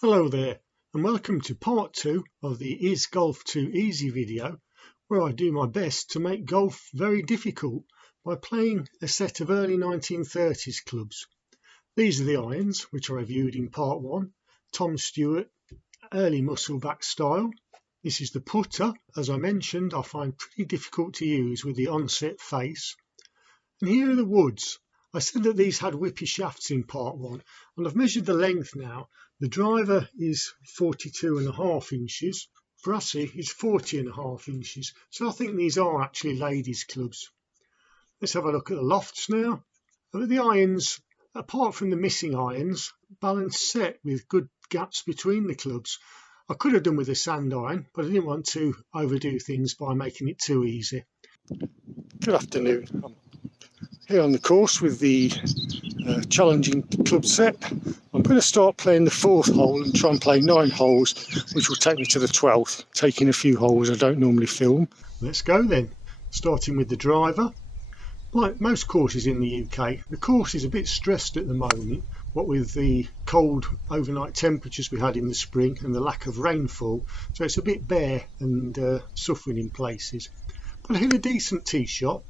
Hello there, and welcome to part 2 of the Is Golf Too Easy video, where I do my best to make golf very difficult by playing a set of early 1930s clubs. These are the irons, which I reviewed in part 1, Tom Stewart, early muscleback style. This is the putter, as I mentioned, I find pretty difficult to use with the onset face. And here are the woods. I said that these had whippy shafts in part 1, and I've measured the length now. The driver is 42.5 inches, brassy is 40.5 inches, so I think these are actually ladies' clubs. Let's have a look at the lofts now. The irons, apart from the missing irons, balance set with good gaps between the clubs. I could have done with a sand iron, but I didn't want to overdo things by making it too easy. Good afternoon. I'm here on the course with the challenging club set. I'm going to start playing the 4th hole and try and play 9 holes, which will take me to the 12th, taking a few holes I don't normally film. Let's go then, starting with the driver. Like most courses in the UK, the course is a bit stressed at the moment, what with the cold overnight temperatures we had in the spring and the lack of rainfall, so it's a bit bare and suffering in places. But I hit a decent tee shot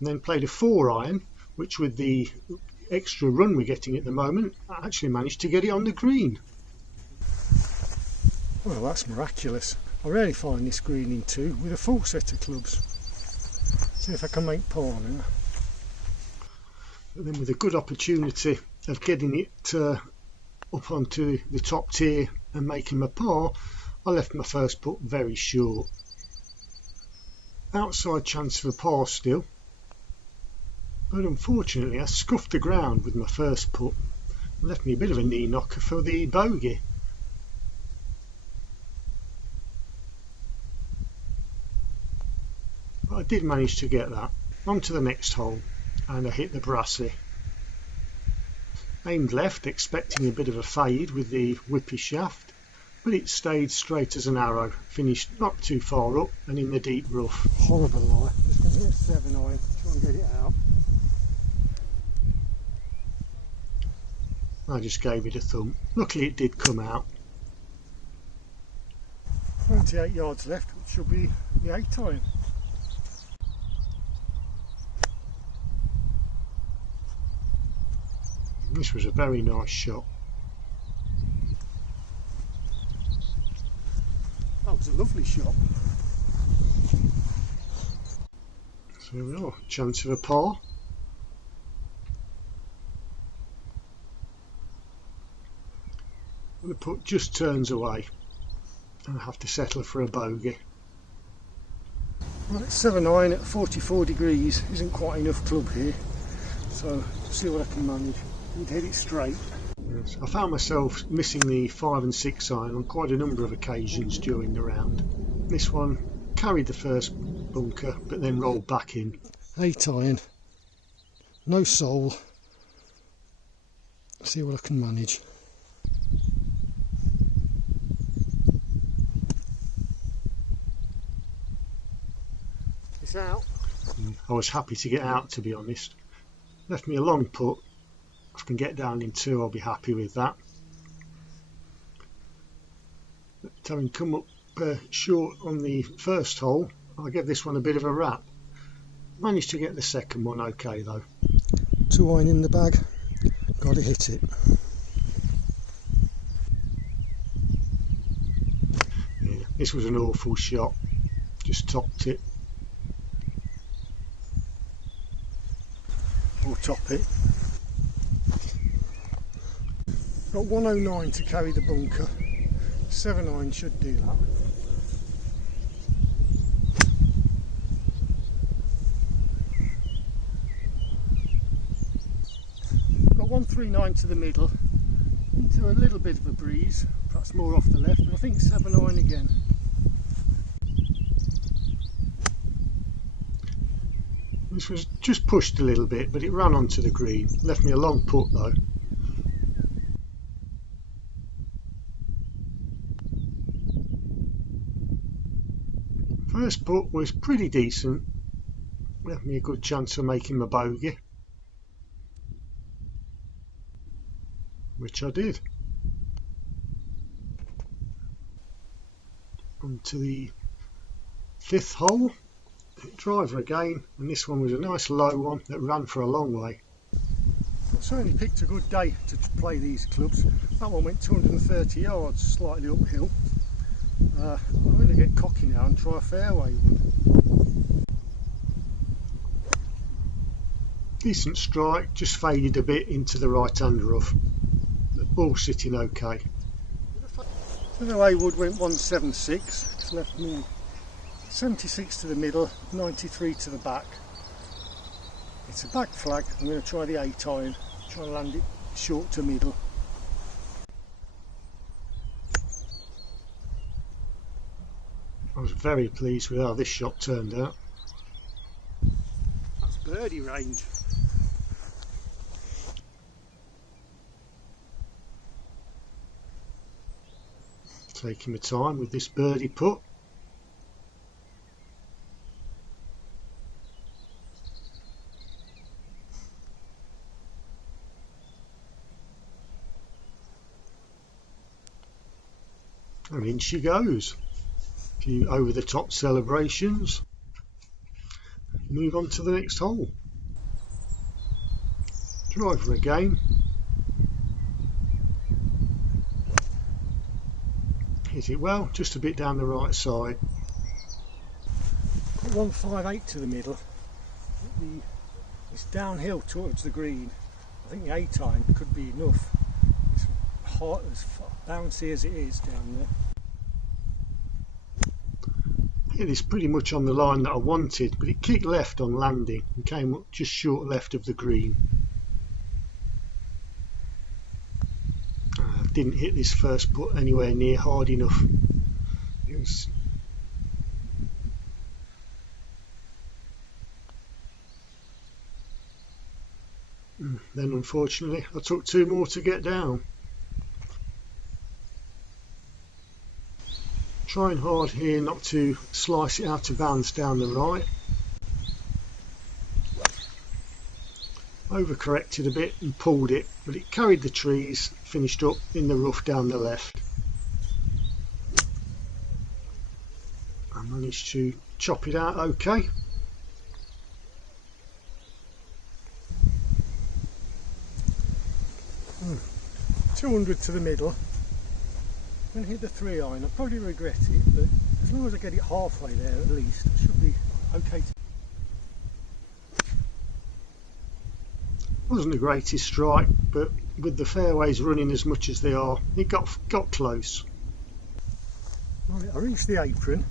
and then played a 4-iron, which with the extra run we're getting at the moment, I actually managed to get it on the green. Well, that's miraculous. I rarely find this green in 2 with a full set of clubs. See if I can make par now. But then with a good opportunity of getting it up onto the top tier and making my par, I left my first putt very short. Outside chance for a par still, but unfortunately I scuffed the ground with my first putt and left me a bit of a knee knocker for the bogey. But I did manage to get that. On to the next hole, and I hit the brassy. Aimed left, expecting a bit of a fade with the whippy shaft, but it stayed straight as an arrow, finished not too far up and in the deep rough. Horrible lie. Just going to hit a 7-iron, try and get it out. I just gave it a thump. Luckily it did come out. 28 yards left, which should be the 8-iron. This was a very nice shot. That was a lovely shot. So here we are, chance of a par. The putt just turns away and I have to settle for a bogey. Well, it's 7-iron at 44 degrees isn't quite enough club here, so see what I can manage. Need to hit it straight. Yes, I found myself missing the 5 and 6 iron on quite a number of occasions during the round. This one carried the first bunker but then rolled back in. 8-iron, no soul. See what I can manage. It's out. I was happy to get out, to be honest. Left me a long putt. If I can get down in 2, I'll be happy with that. But having come up short on the first hole, I'll give this one a bit of a wrap. Managed to get the second one okay though. 2-iron in the bag, got to hit it. Yeah, this was an awful shot, just topped it. Or top it. Got 109 to carry the bunker. 7-iron should do that. Got 139 to the middle, into a little bit of a breeze, perhaps more off the left, but I think 7-iron again. This was just pushed a little bit, but it ran onto the green. Left me a long putt though. First putt was pretty decent. Left me a good chance of making my bogey, which I did. onto the 5th hole, driver again, and this one was a nice low one that ran for a long way. I certainly picked a good day to play these clubs. That one went 230 yards, slightly uphill. I'm going to get cocky now and try a fairway one. Decent strike, just faded a bit into the right hand rough. The ball sitting okay. Fairway wood went 176, it's left me 76 to the middle, 93 to the back. It's a back flag. I'm going to try the 8-iron, try to land it short to middle. I was very pleased with how this shot turned out. That's birdie range. Taking my time with this birdie putt. And in she goes. A few over the top celebrations. Move on to the next hole. Driver again. Hit it well, just a bit down the right side. 158 to the middle. It's downhill towards the green. I think the 8-iron could be enough. It's hot, as bouncy as it is down there. Hit this pretty much on the line that I wanted, but it kicked left on landing and came up just short left of the green. Didn't hit this first putt anywhere near hard enough. It was then unfortunately I took 2 more to get down. Trying hard here not to slice it out of bounds down the right. Overcorrected a bit and pulled it, but it carried the trees, finished up in the rough down the left. I managed to chop it out okay. Hmm. 200 to the middle. I'm going to hit the 3-iron. I'll probably regret it, but as long as I get it halfway there at least, I should be okay. Wasn't the greatest strike, but with the fairways running as much as they are, it got close. Right, I reached the apron.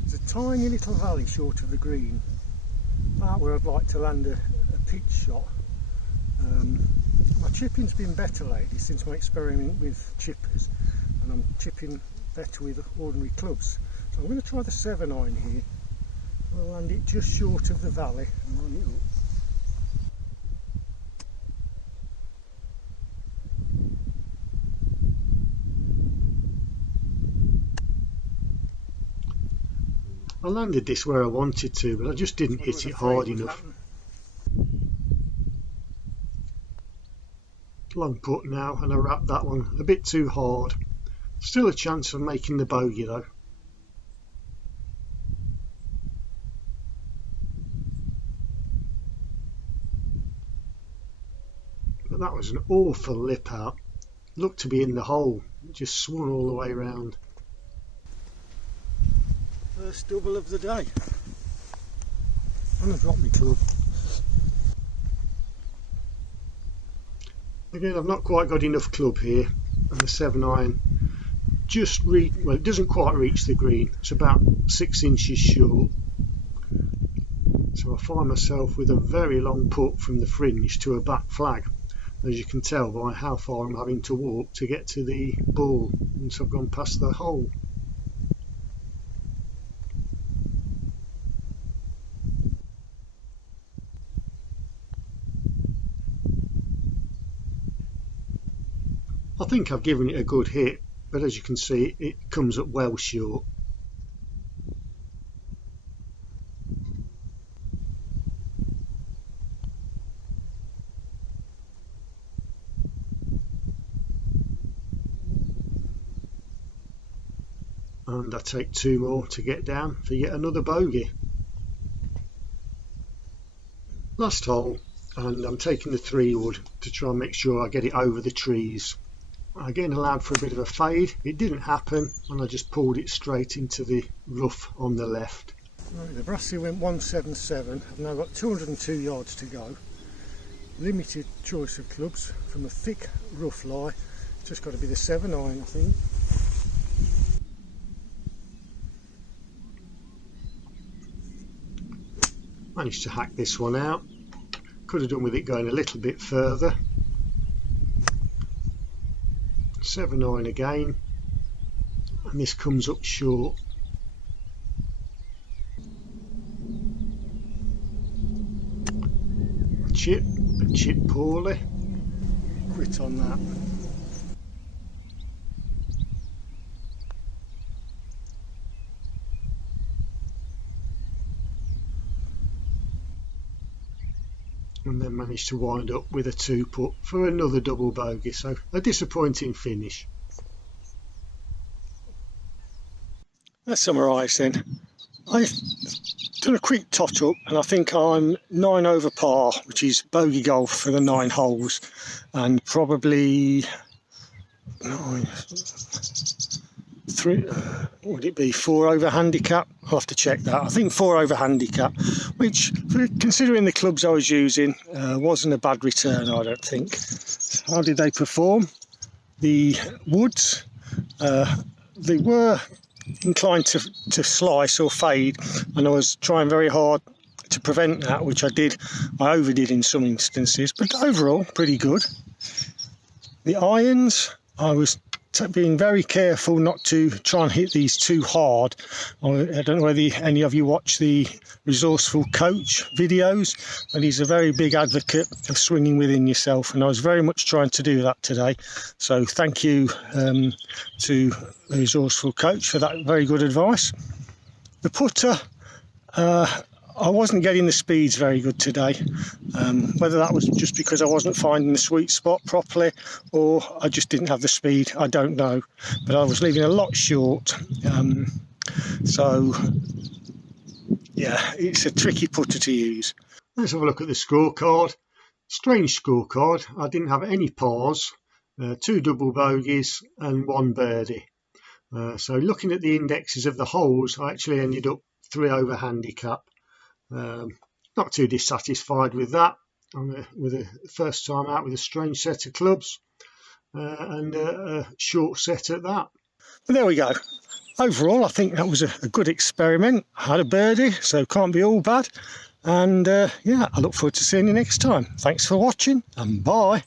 There's a tiny little valley short of the green, about where I'd like to land a pitch shot. My chipping's been better lately since my experiment with chippers, and I'm chipping better with ordinary clubs. So I'm going to try the 7-iron here. I'll land it just short of the valley and run it up. I landed this where I wanted to, but I just didn't hit it hard enough. Long putt now, and I wrapped that one a bit too hard. Still a chance of making the bogey though. But that was an awful lip out. Looked to be in the hole. It just swung all the way round. First double of the day. And I dropped my club. Again, I've not quite got enough club here, and the 7-iron just well, it doesn't quite reach the green. It's about 6 inches short. So I find myself with a very long putt from the fringe to a back flag, as you can tell by how far I'm having to walk to get to the ball once I've gone past the hole. I think I've given it a good hit, but as you can see, it comes up well short. and I take 2 more to get down for yet another bogey. Last hole, and I'm taking the 3-wood to try and make sure I get it over the trees. Again allowed for a bit of a fade. It didn't happen, and I just pulled it straight into the rough on the left. Right, the brassy went 177. I've now got 202 yards to go. Limited choice of clubs from a thick rough lie. Just got to be the 7-iron, I think. Managed to hack this one out. Could have done with it going a little bit further. 7-iron again, and this comes up short. Chip, but chip poorly. Quit on that. And then managed to wind up with a 2-putt for another double bogey, so a disappointing finish. Let's summarise then. I've done a quick tot up, and I think I'm 9 over par, which is bogey golf for the 9 holes, and probably 4 over handicap. I'll have to check that. I think 4 over handicap, which, considering the clubs I was using, wasn't a bad return, I don't think. How did they perform? The woods, they were inclined to slice or fade, and I was trying very hard to prevent that, which I did. I overdid in some instances, but overall pretty good. The irons, I was being very careful not to try and hit these too hard. I don't know whether any of you watch the Resourceful Coach videos, but he's a very big advocate of swinging within yourself, and I was very much trying to do that today. So thank you to the Resourceful Coach for that very good advice. The putter, I wasn't getting the speeds very good today. Whether that was just because I wasn't finding the sweet spot properly, or I just didn't have the speed, I don't know. But I was leaving a lot short. So, yeah, it's a tricky putter to use. Let's have a look at the scorecard. Strange scorecard. I didn't have any pars, 2 double bogeys and 1 birdie. So looking at the indexes of the holes, I actually ended up 3 over handicap. Not too dissatisfied with that. With the first time out with a strange set of clubs, and a short set at that. But there we go. Overall, I think that was a good experiment. I had a birdie, so can't be all bad. And yeah, I look forward to seeing you next time. Thanks for watching, and bye.